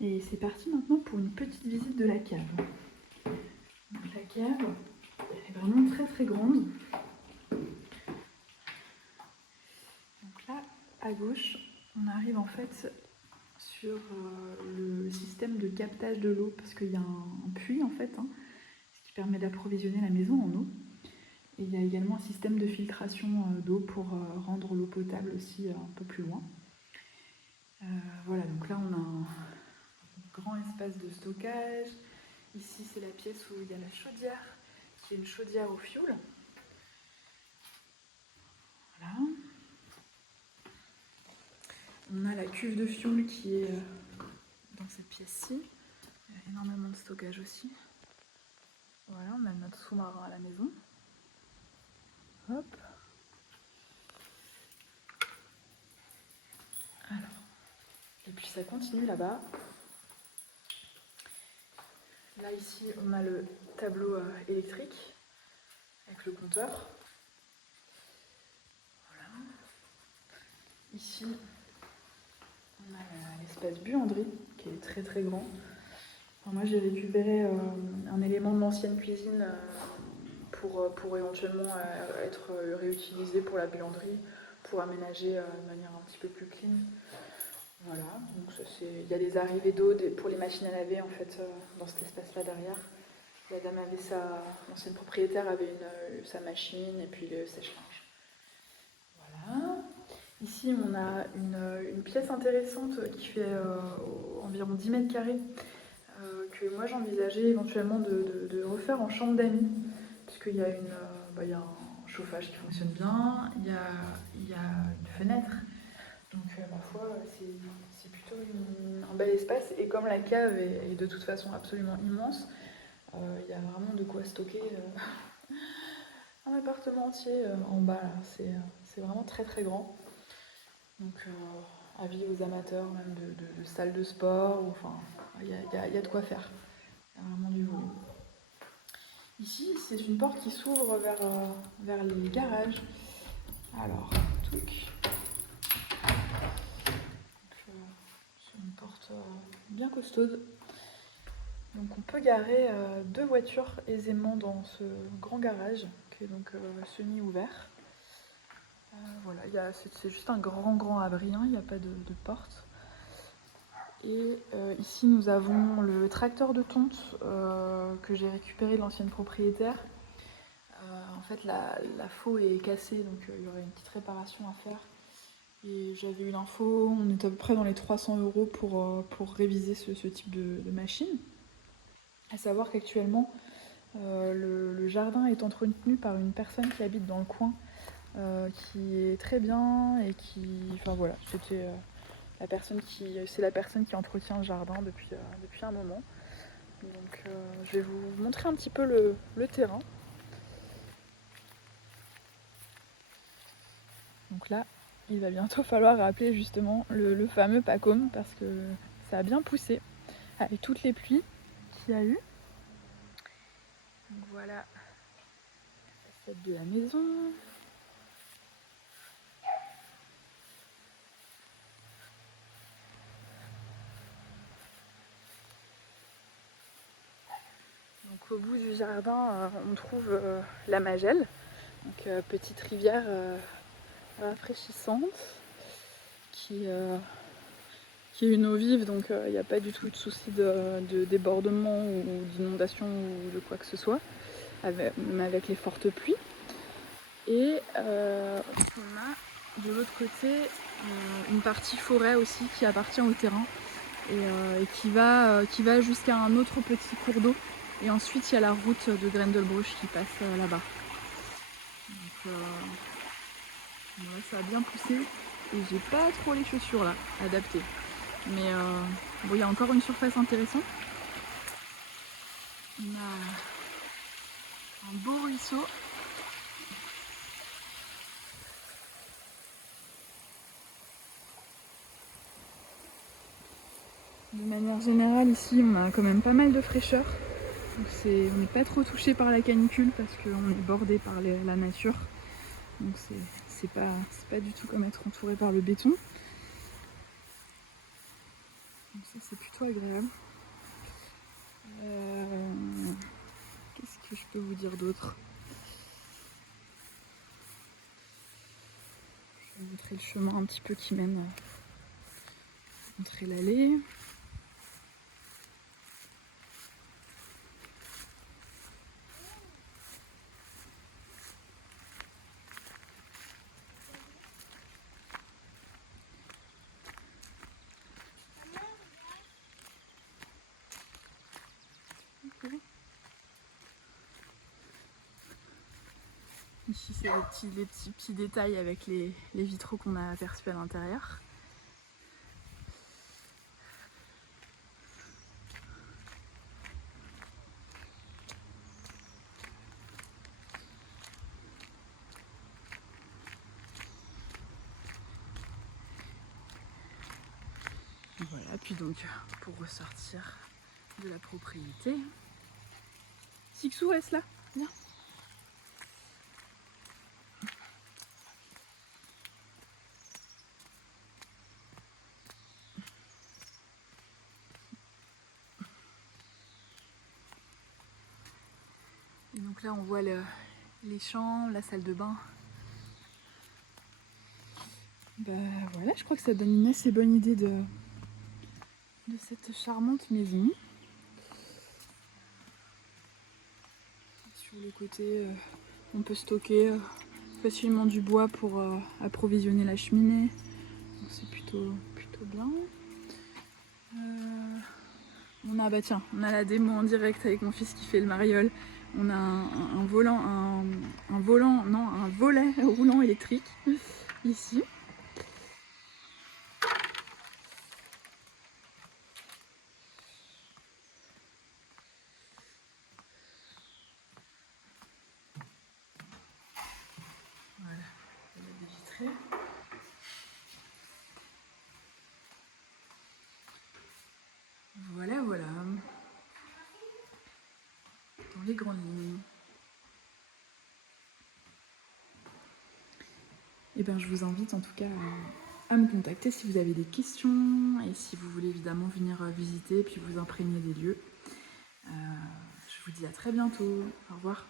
Et c'est parti maintenant pour une petite visite de la cave. Donc, la cave est vraiment très très grande. Donc là, à gauche, on arrive en fait sur le système de captage de l'eau parce qu'il y a un puits en fait, ce qui permet d'approvisionner la maison en eau. Et il y a également un système de filtration d'eau pour rendre l'eau potable aussi un peu plus loin. Voilà, donc là on a un grand espace de stockage. Ici c'est la pièce où il y a la chaudière, qui est une chaudière au fioul. Voilà. On a la cuve de fioul qui est dans cette pièce-ci. Il y a énormément de stockage aussi. Voilà, on a notre sous-marin à la maison. Hop. Alors, et puis ça continue là-bas. Là ici on a le tableau électrique avec le compteur. Voilà. Ici on a l'espace buanderie qui est très très grand. Alors moi j'ai récupéré un élément de l'ancienne cuisine pour éventuellement être réutilisé pour la buanderie, pour aménager de manière un petit peu plus clean. Voilà, donc il y a des arrivées d'eau pour les machines à laver en fait dans cet espace-là derrière. La dame avait l'ancienne propriétaire avait sa machine et puis le sèche-linge. Voilà. Ici on a une pièce intéressante qui fait environ 10 mètres carrés que moi j'envisageais éventuellement de refaire en chambre d'amis puisqu'il y a il y a un chauffage qui fonctionne bien, il y a une fenêtre. Donc ma foi, c'est plutôt un bel espace. Et comme la cave est de toute façon absolument immense, il y a vraiment de quoi stocker un appartement entier en bas. C'est vraiment très très grand. Donc avis aux amateurs même de salles de sport. Enfin, il y a de quoi faire. Il y a vraiment du volume. Ici, c'est une porte qui s'ouvre vers les garages. Alors, touc. C'est une porte bien costaude. Donc on peut garer 2 voitures aisément dans ce grand garage qui est donc semi-ouvert. Voilà, c'est juste un grand abri, il n'y a pas de porte. Et ici nous avons le tracteur de tonte que j'ai récupéré de l'ancienne propriétaire. En fait la faux est cassée, donc il y aurait une petite réparation à faire. Et j'avais eu l'info, on est à peu près dans les 300 € pour réviser ce type de machine. À savoir qu'actuellement, le jardin est entretenu par une personne qui habite dans le coin, qui est très bien et qui... Enfin voilà, c'est la personne qui entretient le jardin depuis un moment. Donc je vais vous montrer un petit peu le terrain. Donc là, il va bientôt falloir appeler justement le fameux Pacôme parce que ça a bien poussé avec toutes les pluies qu'il y a eu. Donc voilà la façade de la maison. Donc au bout du jardin, on trouve la Magelle, donc petite rivière rafraîchissante qui est une eau vive, donc il n'y a pas du tout de souci de débordement ou d'inondation ou de quoi que ce soit, même avec les fortes pluies. Et on a de l'autre côté une partie forêt aussi qui appartient au terrain et qui va jusqu'à un autre petit cours d'eau. Et ensuite il y a la route de Grendelbruch qui passe là-bas. Donc voilà, ça a bien poussé et j'ai pas trop les chaussures là adaptées. Mais bon, il y a encore une surface intéressante. On a un beau ruisseau. De manière générale, ici, on a quand même pas mal de fraîcheur. Donc on n'est pas trop touché par la canicule parce qu'on est bordé par la nature. Donc c'est pas du tout comme être entouré par le béton. Donc ça c'est plutôt agréable. Qu'est-ce que je peux vous dire d'autre? Je vais vous montrer le chemin un petit peu qui mène entre l'allée. Ici, c'est les petits détails avec les vitraux qu'on a aperçus à l'intérieur. Voilà, puis donc, pour ressortir de la propriété. Sixou, reste là, viens. Et donc là, on voit les champs, la salle de bain. Bah voilà, je crois que ça donne une assez bonne idée de cette charmante maison. Sur le côté, on peut stocker facilement du bois pour approvisionner la cheminée. C'est plutôt bien. On a, bah tiens, on a la démo en direct avec mon fils qui fait le mariole. On a un volet roulant électrique ici. Voilà, on a des vitrées. Voilà, voilà. Dans les grandes lignes. Et ben, je vous invite en tout cas à me contacter si vous avez des questions et si vous voulez évidemment venir visiter et puis vous imprégner des lieux. Je vous dis à très bientôt. Au revoir.